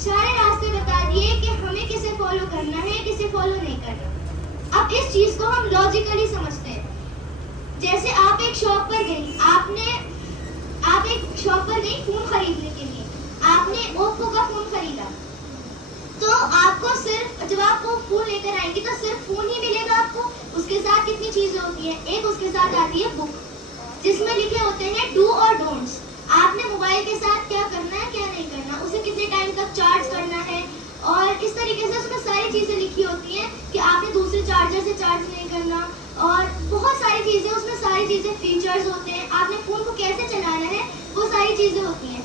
سارے راستے بتا دیے کہ ہمیں کسے فالو کرنا ہے, کسے فالو نہیں کرنا. اب اس چیز کو ہم لاجیکلی سمجھتے ہیں. جیسے آپ ایک شاپ پر گئی, آپ ایک شاپ پر گئی فون خریدنے کے لیے, آپ نے اوپو کا فون خریدا, تو آپ کو صرف جب آپ کو فون لے کر آئیں گی تو صرف فون ہی ملے گا آپ کو. اس کے ساتھ کتنی چیزیں ہوتی ہیں, ایک اس کے ساتھ آتی ہے بک جس میں لکھے ہوتے ہیں ڈو اور ڈونٹس. آپ نے موبائل کے ساتھ کیا کرنا ہے کیا نہیں کرنا, اسے کتنے ٹائم تک چارج کرنا ہے, اور اس طریقے سے اس میں ساری چیزیں لکھی ہوتی ہیں کہ آپ نے دوسرے چارجر سے چارج نہیں کرنا, اور بہت ساری چیزیں اس میں, ساری چیزیں فیچرز ہوتے ہیں, آپ نے فون کو کیسے چلانا ہے وہ ساری چیزیں ہوتی ہیں.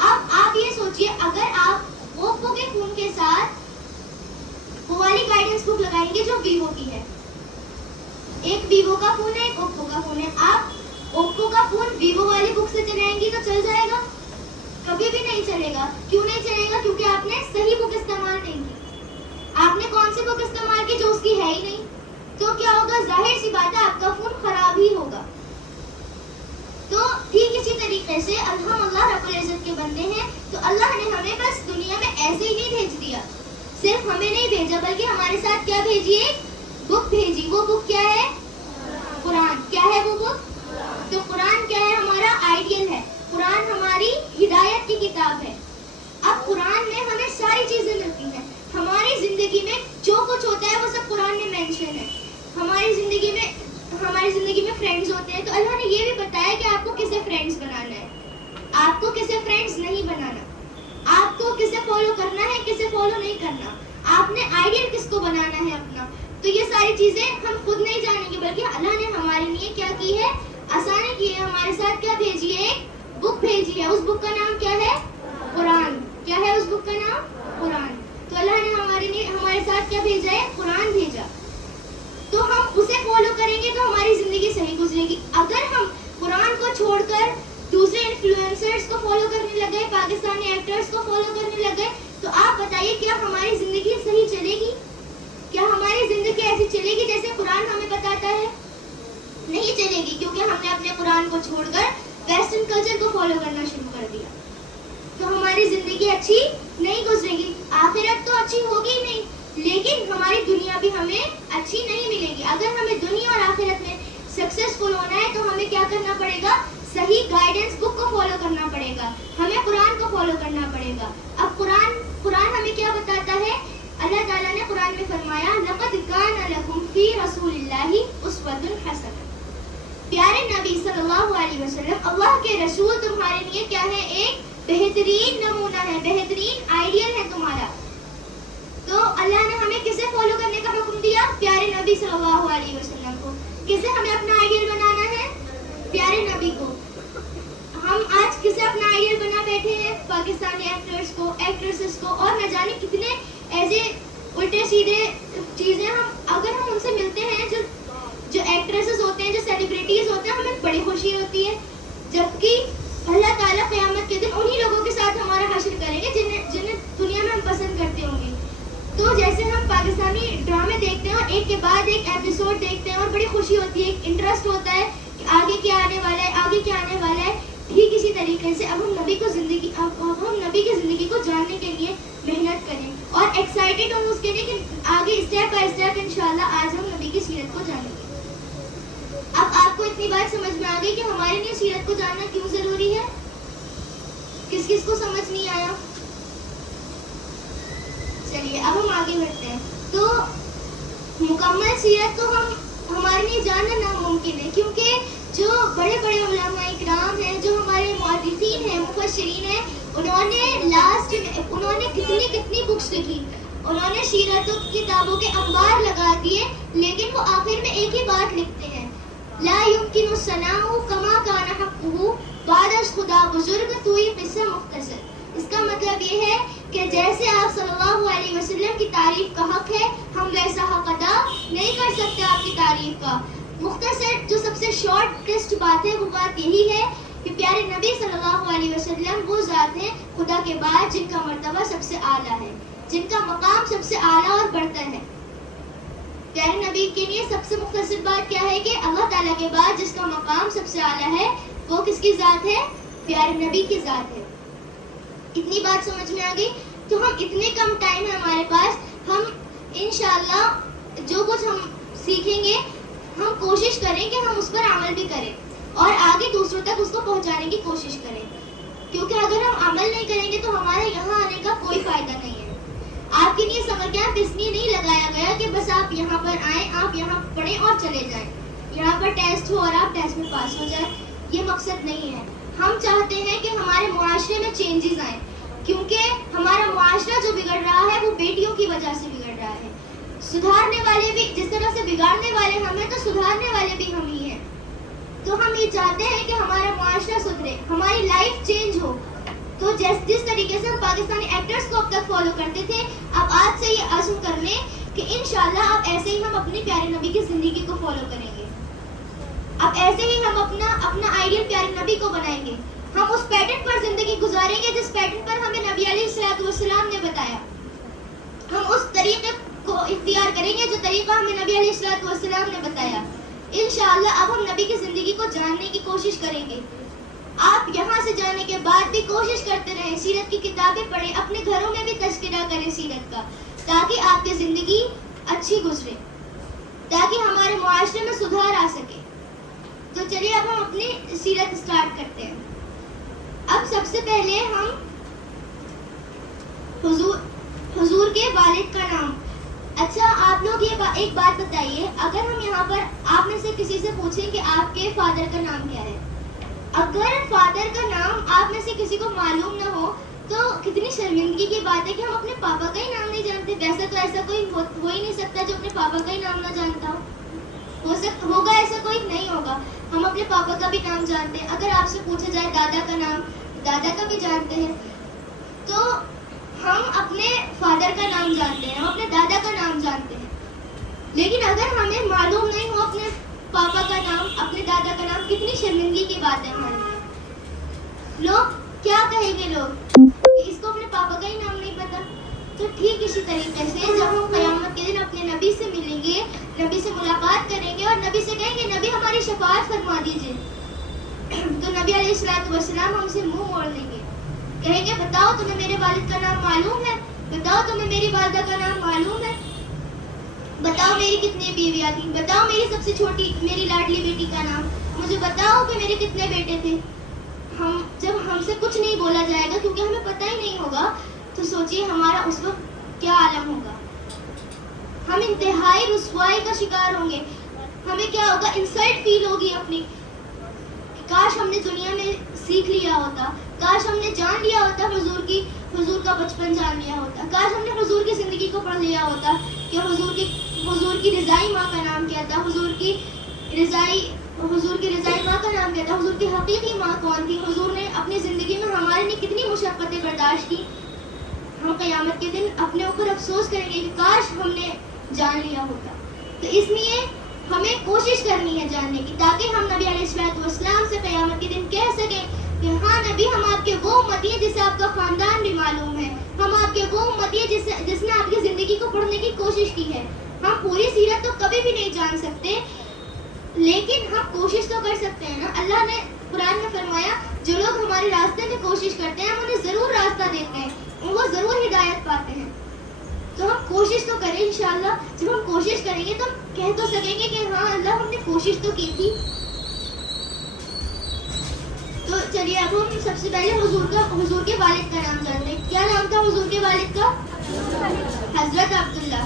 اب آپ یہ سوچئے اگر آپ اوپو کے فون کے ساتھ وہ والی گائیڈنس بک لگائیں گے جو ویوو کی ہے, ایک ویوو کا فون ہے ایک اوپو کا فون ہے, آپ اوپو کا فون ویوو والی بک سے چلائیں گی تو چل جائے گا؟ کبھی بھی نہیں چلے گا. کیوں نہیں چلے گا؟ کیونکہ آپ نے صحیح بک استعمال نہیں کی. آپ نے کون سی بک استعمال کی جو اس کی ہے ہی نہیں, تو کیا ہوگا؟ ظاہر سی بات ہے آپ کا فون خراب ہی ہوگا. تو ٹھیک اسی طریقے سے اللہ رب العزت کے بندے ہیں, تو اللہ نے ہمیں بس دنیا میں ایسے ہی نہیں بھیج دیا, صرف ہمیں نہیں بھیجا بلکہ ہمارے ساتھ کیا بھیجی, ایک بک بھیجی. وہ بک کیا ہے؟ قرآن. کیا ہے وہ بک؟ تو قرآن کیا ہے؟ ہمارا آئیڈیل ہے. قرآن ہماری ہدایت کی کتاب ہے. اب قرآن میں ہمیں ساری چیزیں ملتی ہیں. ہماری زندگی میں جو کچھ ہوتا ہے وہ سب قرآن میں مینشن ہے. ہماری زندگی میں فرینڈز ہوتے ہیں, تو اللہ نے یہ بھی بتایا کہ آپ کو کسے فرینڈز بنانا ہے, آپ کو کسے فرینڈز نہیں بنانا, آپ کو کسے فالو کرنا ہے کسے فالو نہیں کرنا, آپ نے آئیڈیل کس کو بنانا ہے اپنا. تو یہ ساری چیزیں ہم خود نہیں جانیں گے بلکہ اللہ نے ہمارے لیے کیا کی ہے؟ آسانی کی ہے. ہمارے ساتھ کیا بھیجی ہے؟ ایک بک بھیجی ہے. اس بک کا نام کیا ہے؟ قرآن. کیا ہے اس بک کا نام؟ قرآن. تو اللہ نے ہمارے ساتھ کیا بھیجا ہے؟ قرآن بھیجا. تو ہم اسے فالو کریں گے تو ہماری زندگی صحیح گزرے گی. اگر ہم قرآن کو چھوڑ کر دوسرے انفلوئنسرز کو فالو کرنے لگے, پاکستانی ایکٹرز کو فالو کرنے لگے, تو آپ بتائیے کیا ہماری زندگی صحیح چلے گی؟ کیا ہماری زندگی ایسی چلے گی جیسے قرآن ہمیں بتاتا ہے؟ نہیں چلے گی, کیونکہ ہم نے اپنے قرآن کو چھوڑ کر ویسٹرن کلچر کو فالو کرنا شروع کر دیا. تو ہماری زندگی اچھی نہیں گزرے گی. آخرت تو اچھی ہوگی ہی نہیں, لیکن ہماری دنیا بھی ہمیں اچھی نہیں ملے گی. اگر ہمیں دنیا اور آخرت میں سکسیسفل ہونا ہے تو ہمیں کیا کرنا پڑے گا؟ صحیح گائیڈنس بک کو فالو کرنا پڑے گا, ہمیں قرآن کو فالو کرنا پڑے گا. اب قرآن ہمیں کیا بتاتا ہے؟ اللہ تعالیٰ نے قرآن میں فرمایا لَقَدْ كَانَ لَكُمْ فِي رَسُولِ اللَّهِ أُسْوَةٌ حَسَنَةٌ. پیارے نبی صلی اللہ علیہ وسلم, اللہ کے رسول تمہارے لیے کیا ہے؟ ایک بہترین نمونہ ہے, بہترین آئیڈیل ہے تمہارا. تو اللہ نے ہمیں کسے فالو کرنے کا حکم دیا؟ پیارے نبی صلی اللہ علیہ وسلم کو. کسے ہمیں اپنا آئیڈیل بنانا ہے؟ پیارے نبی کو. ہم آج کسے اپنا آئیڈیل بنا بیٹھے ہیں؟ پاکستانی ایکٹرز کو, ایکٹریسز کو, اور نہ جانے کتنے ایسے الٹے سیدھے چیزیں. اگر ہم ان سے ملتے ہیں جو ایکٹریسز ہوتے ہیں, جو سیلیبریٹیز ہوتے ہیں, ہمیں بڑی خوشی ہوتی ہے, جبکہ اللہ تعالیٰ قیامت کے دن انہی لوگوں کے ساتھ ہمارا حشر کریں گے جنہیں دنیا میں ہم پسند کرتے ہوں گے. تو جیسے ہم پاکستانی ڈرامے دیکھتے ہیں اور ایک کے بعد ایک ایپیسوڈ دیکھتے ہیں اور بڑی خوشی ہوتی ہے, ایک انٹرسٹ ہوتا ہے کہ آگے کیا آنے والا ہے, آگے کیا آنے والا ہے, ٹھیک اسی طریقے سے اب ہم نبی کی زندگی کو جاننے کے لیے محنت کریں اور ایکسائٹیڈ ہوں اس کے لیے کہ آگے اسٹیپ بائی اسٹیپ انشاءاللہ آج ہم نبی کی سیرت کو جانیں گے. اب آپ کو اتنی بات سمجھ میں آ گئی کہ ہمارے لیے سیرت کو جاننا کیوں ضروری ہے؟ کس کو سمجھ نہیں آیا؟ چلیے اب ہم آگے بڑھتے ہیں. تو مکمل سیرت تو ہمارے لیے جاننا ناممکن ہے, کیونکہ جو بڑے بڑے علماء اکرام ہیں, جو ہمارے مؤرخین ہیں, مفسرین ہیں, انہوں نے کتنی بکس لکھی, انہوں نے سیرت کتابوں کے انبار لگا دیے, لیکن وہ آخر میں ایک ہی بات لکھتے ہیں, لا يمكن الثناء كما كان حقه بعد از خدا بزرگ توئی قصہ مختصر. اس کا مطلب یہ ہے کہ جیسے آپ صلی اللہ علیہ وسلم کی تعریف کا حق ہے, ہم ویسا حق ادا نہیں کر سکتے آپ کی تعریف کا. مختصر جو سب سے شارٹیسٹ بات ہے وہ بات یہی ہے کہ پیارے نبی صلی اللہ علیہ وسلم وہ ذات ہیں خدا کے بعد جن کا مرتبہ سب سے اعلیٰ ہے, جن کا مقام سب سے اعلیٰ اور برتر ہے. پیارے نبی کے لیے سب سے مختصر بات کیا ہے کہ اللہ تعالیٰ کے بعد جس کا مقام سب سے اعلیٰ ہے وہ کس کی ذات ہے؟ پیارے نبی کی ذات ہے. اتنی بات سمجھ میں آ گئی. تو ہم اتنے کم ٹائم ہے ہمارے پاس, ہم انشاءاللہ جو کچھ ہم سیکھیں گے ہم کوشش کریں کہ ہم اس پر عمل بھی کریں اور آگے دوسروں تک اس کو پہنچانے کی کوشش کریں, کیونکہ اگر ہم عمل نہیں کریں گے تو ہمارے یہاں آنے کا کوئی فائدہ نہیں ہے. آپ کے لیے سمر کیمپ اس لیے نہیں لگایا گیا کہ بس آپ یہاں پر آئیں, آپ یہاں پڑھیں اور چلے جائیں, یہاں پر ٹیسٹ ہو اور آپ ٹیسٹ میں پاس ہو جائیں, یہ مقصد نہیں ہے. ہم چاہتے ہیں کہ ہمارے معاشرے میں چینجز آئیں, کیونکہ ہمارا معاشرہ جو بگڑ رہا ہے وہ بیٹیوں کی وجہ سے بگڑ رہا ہے. سدھارنے والے بھی, جس طرح سے بگاڑنے والے ہم ہیں تو سدھارنے والے بھی ہم ہی ہیں. تو ہم یہ چاہتے ہیں کہ ہمارا معاشرہ سدھرے, ہماری لائف چینج ہو. تو جس طریقے سے ہم پاکستانی ایکٹرز کو اب تک فالو کرتے تھے, اب آج سے یہ عزم کر لیں کہ انشاءاللہ اب ایسے ہی ہم اپنے پیارے نبی کی زندگی کو فالو کریں گے. اب ایسے ہی ہم اپنا آئیڈیل پیارے نبی کو بنائیں گے. ہم اس پیٹرن پر زندگی گزاریں گے جس پیٹرن پر ہمیں نبی علیہ الصلوۃ والسلام نے بتایا. ہم اس طریقے کو اختیار کریں گے جو طریقہ ہمیں نبی علیہ الصلوۃ والسلام نے بتایا. انشاءاللہ اب ہم نبی کی زندگی کو جاننے کی کوشش کریں گے. آپ یہاں سے جانے کے بعد بھی کوشش کرتے رہیں, سیرت کی کتابیں پڑھیں, اپنے گھروں میں بھی تذکرہ کریں سیرت کا, تاکہ آپ کی زندگی اچھی گزرے, تاکہ ہمارے معاشرے میں سدھار آ سکے. تو چلیے اب ہم اپنی سیرت اسٹارٹ کرتے ہیں. اب سب سے پہلے ہم حضور کے والد کا نام. اچھا آپ لوگ یہ ایک بات بتائیے, اگر ہم یہاں پر آپ میں سے کسی سے پوچھیں کہ آپ کے فادر کا نام کیا ہے, اگر فادر کا نام آپ میں سے کسی کو معلوم نہ ہو تو کتنی شرمندگی کی بات ہے کہ ہم اپنے پاپا کا ہی نام نہیں جانتے. ویسے تو ایسا کوئی ہو ہی نہیں سکتا جو اپنے پاپا کا ہی نام نہ جانتا ہو. ہوگا ایسا کوئی نہیں ہوگا. ہم اپنے پاپا کا بھی نام جانتے ہیں. اگر آپ سے پوچھا جائے دادا کا نام, دادا کا بھی جانتے ہیں. تو ہم اپنے فادر کا نام جانتے ہیں, ہم اپنے دادا کا نام جانتے ہیں. لیکن اگر ہمیں معلوم نہیں ہو اپنے پاپا کا نام, اپنے دادا کا نام, کتنی شرمندگی کی بات ہے ہمارے لیے. لوگ کیا کہیں گے, لوگ کہ اس کو اپنے پاپا کا ہی نام نہیں پتا. تو ٹھیک اسی طریقے سے جب ہم قیامت کے دن اپنے نبی سے ملیں گے, نبی سے ملاقات کریں گے اور نبی سے کہیں گے نبی ہماری شفاعت فرما دیجیے, تو نبی علیہ الصلوۃ والسلام ہم سے منہ موڑ لیں گے, کہیں گے بتاؤ تمہیں میرے والد کا نام معلوم ہے, بتاؤ تمہیں میری والدہ کا نام معلوم ہے, بتاؤ میری کتنی بیویاں تھیں, بتاؤ میری سب سے چھوٹی میری لاڈلی بیٹی کا نام, مجھے بتاؤ کہ میرے کتنے بیٹے تھے. جب ہم سے کچھ نہیں بولا جائے گا کیونکہ ہمیں پتہ ہی نہیں ہوگا, تو سوچئے ہمارا اس وقت کیا عالم ہوگا. ہم انتہائی رسوائی کا شکار ہوں گے. ہمیں کیا ہوگا, انسلٹ فیل ہوگی اپنی. کاش ہم نے دنیا میں سیکھ لیا ہوتا, کاش ہم نے جان لیا ہوتا حضور کا بچپن جان لیا ہوتا, کاش ہم نے حضور کی زندگی کو پڑھ لیا ہوتا کہ حضور کی رضائی ماں کا نام کیا تھا, حضور کی رضائی ماں کا نام کیا تھا, حضور کی حقیقی ماں کون تھی, حضور نے اپنی زندگی میں ہمارے لیے کتنی مشقتیں برداشت کی. ہم قیامت کے دن اپنے اوپر افسوس کریں گے کہ کاش ہم نے جان لیا ہوتا. تو اس لیے ہمیں کوشش کرنی ہے جاننے کی, تاکہ ہم نبی علیہ الصلوۃ والسلام سے قیامت کے دن کہہ سکیں کہ ہاں نبی ہم آپ کے وہ امتی ہیں جسے آپ کا خاندان بھی معلوم ہے, ہم آپ کے وہ امتی ہیں جس نے آپ کی زندگی کو پڑھنے کی کوشش کی ہے. ہم پوری سیرت تو کبھی بھی نہیں جان سکتے, لیکن ہم کوشش تو کر سکتے ہیں نا. اللہ نے قرآن میں فرمایا جو لوگ ہمارے راستے میں کوشش کرتے ہیں ہم انہیں ضرور راستہ دیتے ہیں, وہ ضرور ہدایت پاتے ہیں. تو ہم کوشش تو کریں انشاءاللہ. جب ہم کوشش کریں گے تو ہم کہہ تو سکیں گے کہ ہاں اللہ ہم نے کوشش تو کی تھی. تو چلیے اب ہم سب سے پہلے حضور کے والد کا نام جانتے ہیں. کیا نام تھا حضور کے والد کا؟ حضرت عبداللہ.